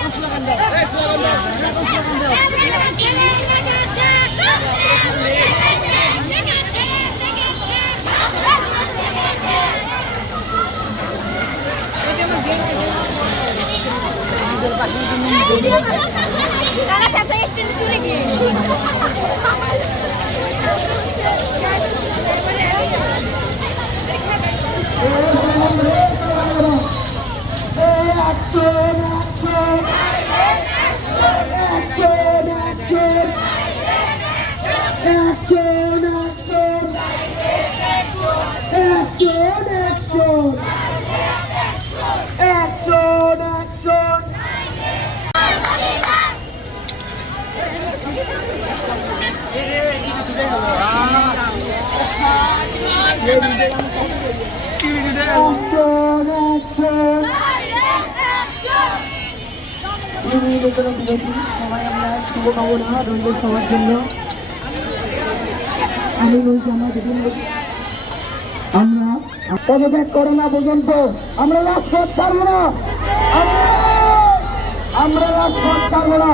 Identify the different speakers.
Speaker 1: Kalau saya saya student dulu lagi. কারা সাথে student তুলে গিয়ে
Speaker 2: সবাই আমরা শুভকামনা রইল সবার জন্য আমি আমরা পদত্যাগ করো না পর্যন্ত। আমরা রাজপথ ছাড়বো না। আমরা রাজপথ ছাড়বো না।